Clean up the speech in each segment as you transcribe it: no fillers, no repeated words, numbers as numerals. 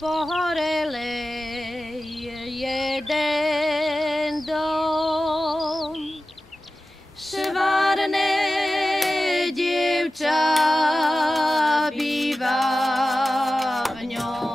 pohorelej jeden dom. Švarné dievča býva v ňom.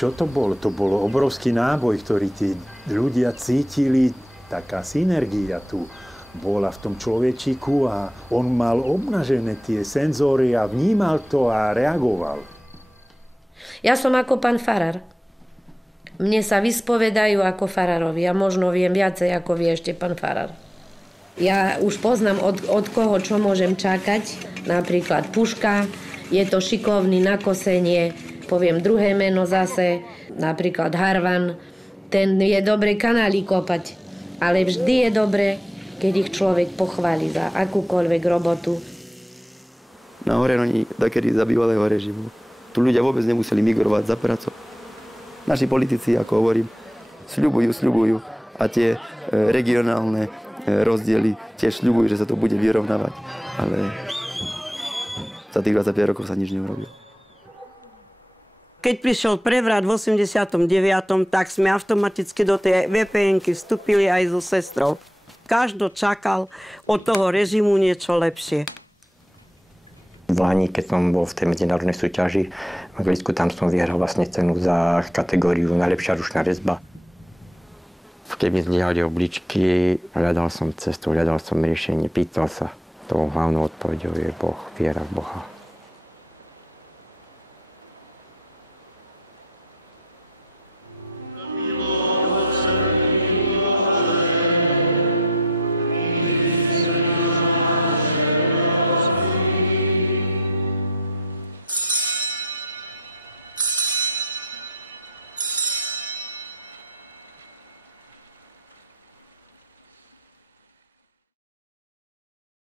Čo to bolo? To bolo obrovský náboj, ktorý tí ľudia cítili. Taká synergia tu bola v tom človečíku a on mal obnažené tie senzory a vnímal to a reagoval. Ja som ako pán farár. Mne sa vyspovedajú ako farárovi a možno viem viacej, ako vie ešte pán farár. Ja už poznám od koho, čo môžem čakať. Napríklad Puška, je to šikovný na kosenie. Poviem druhé meno zase, napríklad Harvan. Ten je dobre kanály kopať, ale vždy je dobre, keď ich človek pochváli za akúkoľvek robotu. Na hore oni takedy za bývalého režimu. Tu ľudia vôbec nemuseli migrovať za pracou. Naši politici, ako hovorím, sľubujú a tie regionálne rozdiely tiež sľubujú, že sa to bude vyrovnávať. Ale za tých 25 rokov sa nič neurobilo. Keď prišiel prevrat v 89., tak sme automaticky do tej VPN-ky vstúpili aj so sestrou. Každý čakal od toho režimu niečo lepšie. V Lani, keď som bol v tej medzinárodnej súťaži v Anglicku, tam som vyhral vlastne cenu za kategóriu najlepšia ručná rezba. Keď mi zlyhali obličky, hľadal som cestu, hľadal som riešenie, pýtal sa. Tou hlavnou odpoveďou je Boh, viera v Boha.